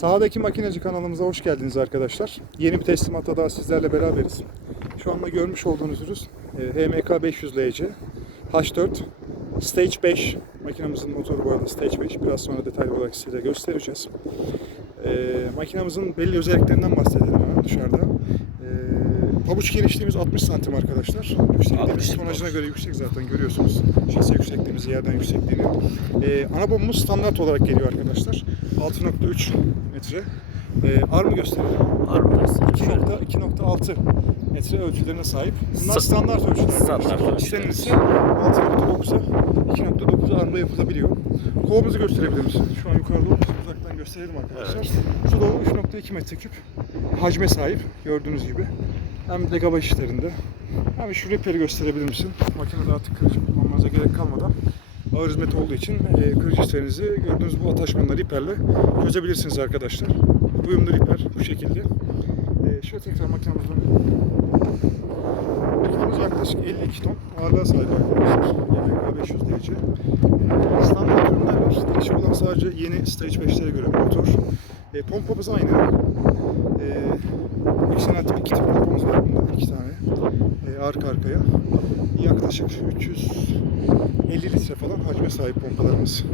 Sağdaki makineci kanalımıza hoş geldiniz arkadaşlar. Yeni bir teslimatta daha sizlerle beraberiz. Şu anda görmüş olduğunuz ürün HMK 500 LC H4 Stage 5 makinamızın motoru bu arada Stage 5. Biraz sonra detaylı olarak size göstereceğiz. E, makinamızın belli özelliklerinden bahsedelim hemen dışarıda. E, pabuç genişliğimiz 60 santim arkadaşlar. Yüksekliğimiz 60 tonajına göre yüksek zaten görüyorsunuz. Şase yüksekliğimiz yerden yüksekliğini. E, ana bombamız standart olarak geliyor arkadaşlar. 6.3 metre. E, armı gösterelim. Harbiden 2.2.6 metre ölçülerine sahip. Bunlar Sta- standart ölçüler. standart ölçüler. İstenirse 6.9'a 2.9 armda yapılabiliyor. Kovamızı gösterebilir misin? Şu an yukarıda olmuş. Uzaktan gösterelim arkadaşlar. Şu da 3.2 metreküp hacme sahip gördüğünüz gibi. Hem degaba işlerinde. Hem şu reperi gösterebilir misin? Makinede artık kırıcı kullanmanıza gerek kalmadan ağır hizmet olduğu için e, kırıcı işlerinizi gördüğünüz bu ataşmanla riperle çözebilirsiniz arkadaşlar. Uyumlu riper bu şekilde. E, şöyle tekrar makinamızın makinamız yaklaşık 52 ton ağırlığa sahip arkadaşlar. YMK 500 derece. E, standart ürünler var. Değişik olan sadece yeni Stage 5'lere göre motor. E, pompamız aynı. E, XNL tip iki tip pompamız var bunda. iki tane. E, arka arkaya. Yaklaşık 350 litre falan hacme sahip pompalarımız.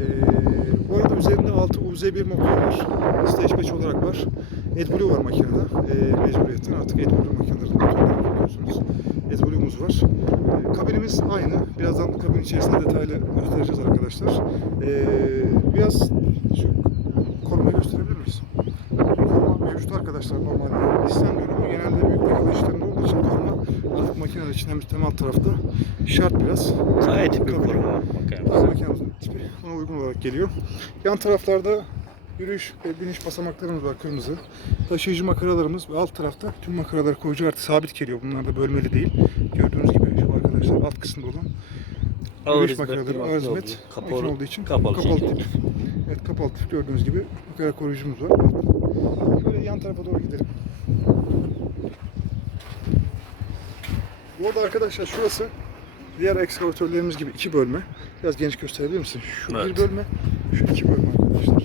E, bu arada üzerinde 6 UZ1 motor var. Stage 5 olarak var. AdBlue var makinede. E, mecburiyetten artık AdBlue makinelerinde motorları kullanıyorsunuz. AdBlue'muz var. E, kabinimiz aynı. Birazdan kabin içerisinde detaylı göstereceğiz arkadaşlar. E, biraz şu korumayı gösterebilir miyiz? Mevcut arkadaşlar normalde. İstenmiyor ama genelde büyük bir işlerinde olduğu için koruma artık makineler için hem üstte hem alt tarafta şart biraz. Gayet bir koruma makinesi. Tabii makinemizin tipi buna uygun olarak geliyor. Yan taraflarda yürüyüş ve biniş basamaklarımız var kırmızı. Taşıyıcı makaralarımız ve alt tarafta tüm makaralar koyucu artı sabit geliyor. Bunlar da bölmeli değil. Gördüğünüz gibi şu arkadaşlar alt kısımda olan Ağır yürüyüş makineleri ağır hizmet olduğu için kapalı, kapalı tip. Evet kapalı gördüğünüz gibi makara koruyucumuz var. Şöyle yan tarafa doğru gidelim. Bu arada arkadaşlar şurası diğer ekskavatörlerimiz gibi iki bölme. Biraz geniş gösterebilir misin? Şu bir Evet. bölme, şu iki bölme arkadaşlar.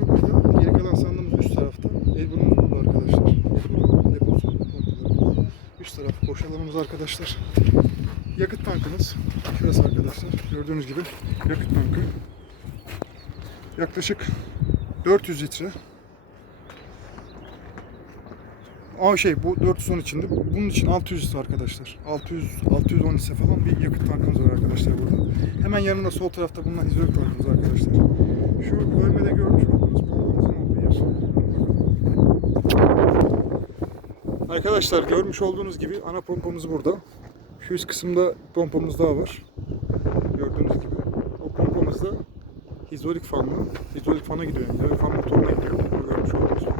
Burada, geri kalan sandığımız üst tarafta. Elburu'nun burada arkadaşlar. Elburu deposu. Üst taraf boş alanımız arkadaşlar. Yakıt tankımız. Şurası arkadaşlar. Gördüğünüz gibi yakıt tankı. Yaklaşık 400 litre. Aa şey bu 410 içinde. Bunun için 600 litre arkadaşlar. 600 610 litre falan bir yakıt tankımız var arkadaşlar burada. Hemen yanında sol tarafta bulunan hidrolik tankımız arkadaşlar. Şu bölmede görmüş olduğunuz pompamızın olduğu yer. Arkadaşlar görmüş olduğunuz gibi ana pompamız burada. Şu üst kısımda pompamız daha var. Gördüğünüz gibi. O pompamız da hidrolik fanlı. Hidrolik fana gidiyor yani. Hidrolik fan motoruna gidiyor. Bu Görmüş olduğunuz gibi.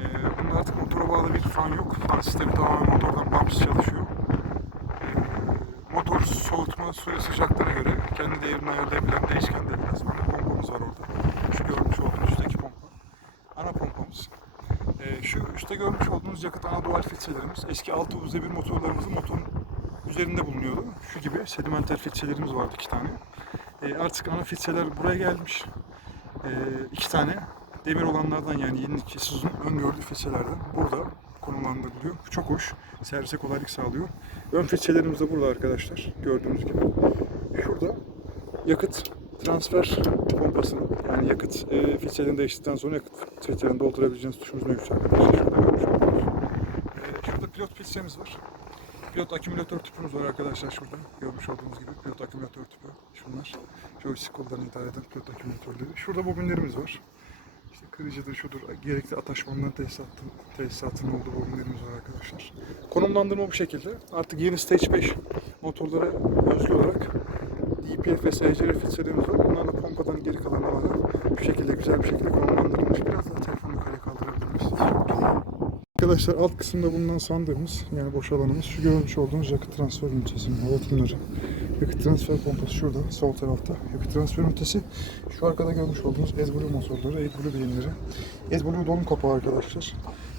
Ee, bunda artık motora bağlı bir fan yok. Fan sistemi tamamen motordan bağımsız çalışıyor. Ee, motor soğutma suyu sıcaklığına göre kendi değerini ayarlayabilen değişken de biraz böyle pompamız var orada. Şu görmüş olduğunuz üstteki pompa. Ana pompamız. Ee, şu üstte görmüş olduğunuz yakıt ana doğal filtrelerimiz. Eski 6 UZ1 motorlarımızın motorun üzerinde bulunuyordu. Şu gibi sedimenter filtrelerimiz vardı iki tane. Ee, artık ana filtreler buraya gelmiş. Ee, iki tane demir olanlardan yani yenilik Isuzu'nun öngördüğü filtrelerden burada konumlandırılıyor. Çok hoş. Servise kolaylık sağlıyor. Ön filtrelerimiz de burada arkadaşlar. Gördüğünüz gibi. Şurada yakıt transfer pompasının yani yakıt e, filtrelerini değiştirdikten sonra yakıt filtrelerini doldurabileceğiniz tuşumuz mevcut arkadaşlar. Şurada. E, şurada pilot filtremiz var. Pilot akümülatör tüpümüz var arkadaşlar şurada. Görmüş olduğunuz gibi pilot akümülatör tüpü. Şunlar. Joystick kollarını idare eden pilot akümülatörleri. Şurada bobinlerimiz var. İşte kırıcıdır, şudur, gerekli ataşmanların tesisatın, tesisatının olduğu bobinlerimiz var arkadaşlar. Konumlandırma bu şekilde. Artık yeni Stage 5 motorlara özgü olarak DPF ve SCR filtrelerimiz var. Bunlar da pompadan geri kalan alana bu şekilde güzel bir şekilde konumlandırılmış. Biraz daha telefonu yukarıya kaldırabilir miyiz? Arkadaşlar alt kısımda bulunan sandığımız yani boş alanımız şu görmüş olduğunuz yakıt transfer ünitesinin hortumları. Yakıt transfer pompası şurada sol tarafta. Yakıt transfer ünitesi şu arkada görmüş olduğunuz AdBlue motorları, AdBlue birimleri. AdBlue dolum kapağı arkadaşlar.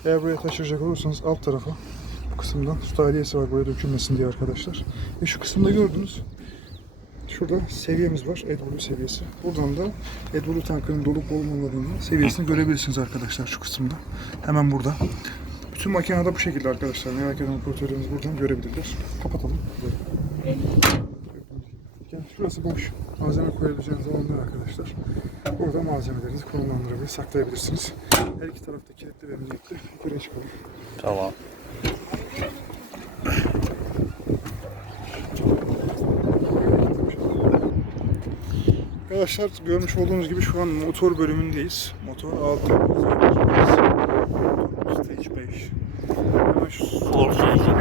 Eğer buraya taşıyacak olursanız alt tarafa bu kısımdan su tahliyesi var buraya dökülmesin diye arkadaşlar. Ve şu kısımda gördünüz Şurada seviyemiz var. AdBlue seviyesi. Buradan da AdBlue tankının dolup olmamadığını seviyesini görebilirsiniz arkadaşlar şu kısımda. Hemen burada. Bütün makinede bu şekilde arkadaşlar. Merak eden operatörlerimiz buradan görebilirler. Kapatalım. Yani şurası boş. Malzeme koyabileceğiniz alanlar arkadaşlar. Burada malzemelerinizi konumlandırabilir, saklayabilirsiniz. Her iki tarafta kilitli ve emniyetli. Yukarıya çıkalım. Tamam. Arkadaşlar görmüş olduğunuz gibi şu an motor bölümündeyiz. Motor 6 Stage 5 Hemen şu sol arkadaşlar.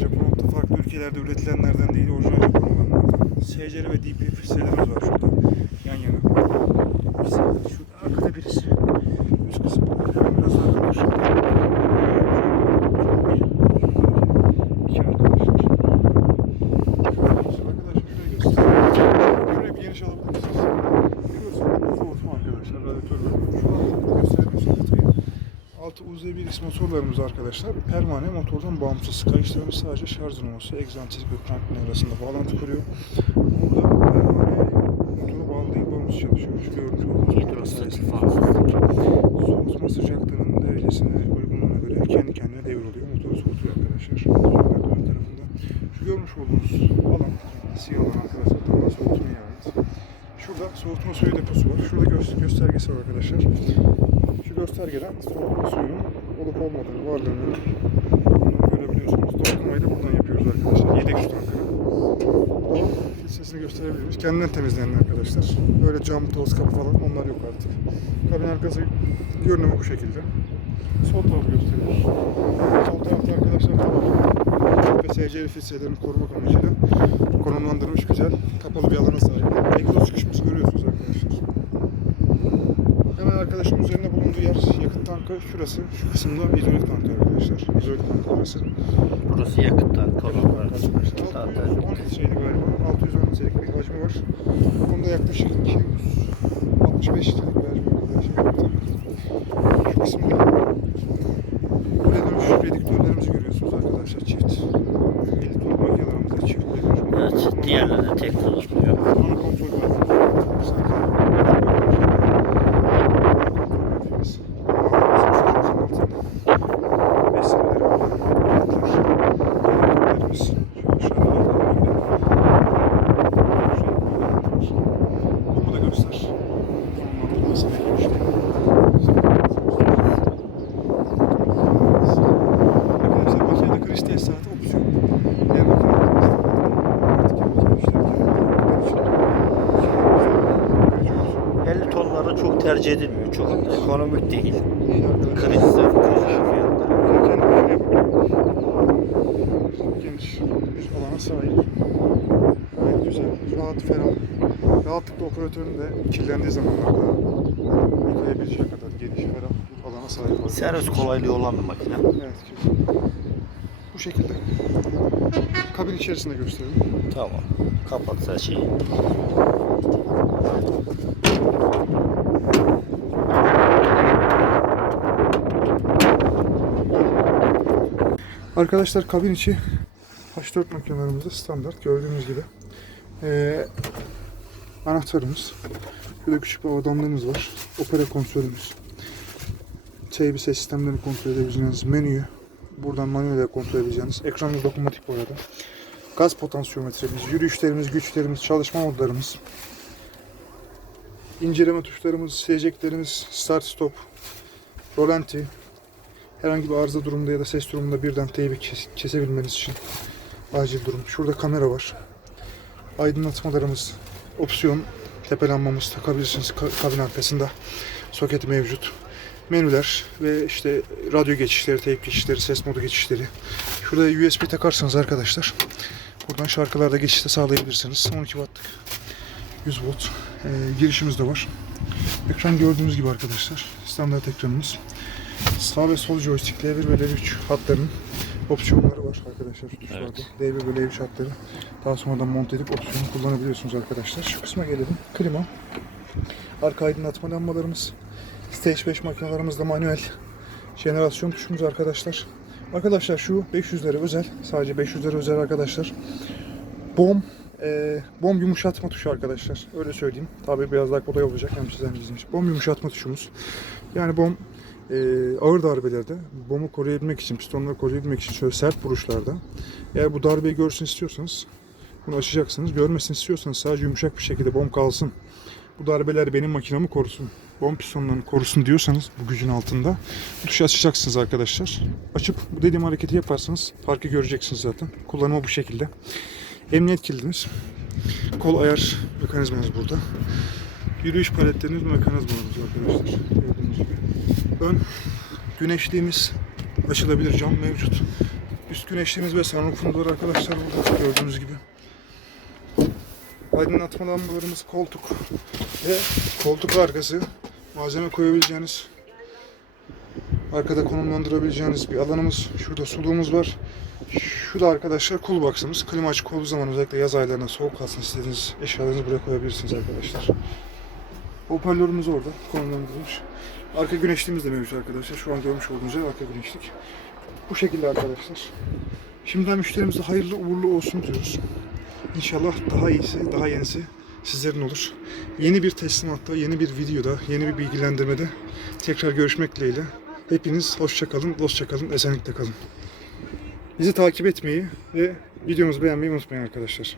Japon'da farklı ülkelerde üretilenlerden değil, orijinal Japon olanlardan. SCR ve DP fiselerimiz var şurada. 6 UZ1X motorlarımız arkadaşlar pervane motordan bağımsız. Kayışlarımız sadece şarj dinamosu, egzantiz ve kranklin arasında bağlantı kuruyor. Burada pervane motora bağlı değil, bağımsız çalışıyor. Şu görmüş olduğunuz soğutma sıcaklığının derecesine uygunluğuna göre kendi kendine devriliyor. Motoru soğutuyor arkadaşlar. Motorlar tarafında. Şu görmüş olduğunuz alan, siyah olan arkadaşlar tamamen soğutmaya ait. Şurada soğutma suyu deposu var. Şurada göstergesi var arkadaşlar. Göstergeden soğutma suyunun olup olmadığını, varlığını görebiliyorsunuz. Doldurmayı da buradan yapıyoruz arkadaşlar. Yedek su tankını. Balon filtresini gösterebiliriz. Kendinden temizleyen arkadaşlar. Böyle cam, toz kapı falan onlar yok artık. Kabin arkası görünümü bu şekilde. Sol tarafı gösteriyoruz. Sol tarafta arkadaşlar tamam. SCL filtrelerini korumak amacıyla konumlandırılmış güzel kapalı bir alana sahip. Egzoz çıkışımızı görüyorsunuz arkadaşlar. Arkadaşın üzerinde bulunduğu yer yakıt tankı şurası. Şu kısımda hidrolik tankı arkadaşlar. Hidrolik tankı burası. Burası yakıttan kalan var. Arkadaşlar Zaten 610 litreydi galiba. 610 litrelik bir hacmi var. Bunda yaklaşık 265 litrelik bir hacmi arkadaşlar. Şu kısımda böyle dönüş redüktörlerimizi görüyorsunuz arkadaşlar. Çift 50 ton makinelerimiz çift evet, diğerlerine tek kullanılıyor. Ana kontrol var. Bunu da göster. Konumlandırması Arkadaşlar makinede kriz tesisatı opsiyon. Diğer makinede kriz tesisatı 50 tonları çok tercih edilmiyor. Çok ekonomik değil. Krizler, krizler fiyatları. Yapabiliyor. Geniş bir alana sahip. Gayet güzel, rahat, ferah. Rahatlıkla operatörün de kirlendiği zamanlarda yıkayabileceği kadar geniş, ferah bir alana sahip. Servis kolaylığı olan bir makine. Evet, güzel. Bu şekilde. Kabin içerisinde gösterelim. Tamam. Kapat her şeyi. Arkadaşlar kabin içi H4 makinelerimizde standart gördüğünüz gibi. Ee, anahtarımız. Şurada küçük bir adamlığımız var. Opera konsolümüz. Ses sistemlerini kontrol edebileceğiniz menüyü. Buradan manuel kontrol edeceğiniz. Ekranımız dokunmatik bu arada. Gaz potansiyometremiz, yürüyüşlerimiz, güçlerimiz, çalışma modlarımız. inceleme tuşlarımız, sileceklerimiz, start stop, rolanti, herhangi bir arıza durumunda ya da ses durumunda birden teybi kes- kesebilmeniz için acil durum. Şurada kamera var. Aydınlatmalarımız, opsiyon tepelenmemiz takabilirsiniz ka- kabin arkasında. Soketi mevcut. Menüler ve işte radyo geçişleri, teyp geçişleri, ses modu geçişleri. Şurada USB takarsanız arkadaşlar buradan şarkılarda geçişte sağlayabilirsiniz. 12 wattlık 100 volt e, girişimiz de var. Ekran gördüğünüz gibi arkadaşlar. Standart ekranımız. Sağ ve sol joystick L1 ve L3 hatlarının opsiyonları var arkadaşlar tuşlarda. Evet. L1 ve L3 hatları daha sonradan monte edip opsiyonu kullanabiliyorsunuz arkadaşlar. Şu kısma gelelim. Klima. Arka aydınlatma lambalarımız. Stage 5 makinalarımızda manuel jenerasyon tuşumuz arkadaşlar. Arkadaşlar şu 500'lere özel. Sadece 500'lere özel arkadaşlar. Bom, e, bom yumuşatma tuşu arkadaşlar. Öyle söyleyeyim. Tabii biraz daha kolay olacak hem sizden bizim için. Bom yumuşatma tuşumuz. Yani bom e, ağır darbelerde bomu koruyabilmek için, pistonları koruyabilmek için şöyle sert vuruşlarda eğer bu darbeyi görsün istiyorsanız bunu açacaksınız. Görmesini istiyorsanız sadece yumuşak bir şekilde bom kalsın. Bu darbeler benim makinamı korusun. Bom pistonlarını korusun diyorsanız bu gücün altında bu tuşu açacaksınız arkadaşlar. Açıp bu dediğim hareketi yaparsanız farkı göreceksiniz zaten. Kullanımı bu şekilde. Emniyet kilidimiz. Kol ayar mekanizmamız burada. Yürüyüş paletlerimiz mekanizmamız arkadaşlar. Gördüğünüz gibi. Ön güneşliğimiz açılabilir cam mevcut. Üst güneşliğimiz ve sunroofumuz var arkadaşlar burada gördüğünüz gibi. Aydınlatma lambalarımız koltuk ve koltuk arkası malzeme koyabileceğiniz arkada konumlandırabileceğiniz bir alanımız. Şurada suluğumuz var. Şu da arkadaşlar cool box'ımız. Klima açık olduğu zaman özellikle yaz aylarında soğuk kalsın istediğiniz eşyalarınızı buraya koyabilirsiniz arkadaşlar. Hoparlörümüz orada konumlandırılmış. Arka güneşliğimiz de mevcut arkadaşlar. Şu an görmüş olduğunuz yer arka güneşlik. Bu şekilde arkadaşlar. Şimdiden müşterimize hayırlı uğurlu olsun diyoruz. İnşallah daha iyisi, daha yenisi sizlerin olur. Yeni bir teslimatta, yeni bir videoda, yeni bir bilgilendirmede tekrar görüşmek dileğiyle. Hepiniz hoşça kalın, dostça kalın, esenlikle kalın. Bizi takip etmeyi ve videomuzu beğenmeyi unutmayın arkadaşlar.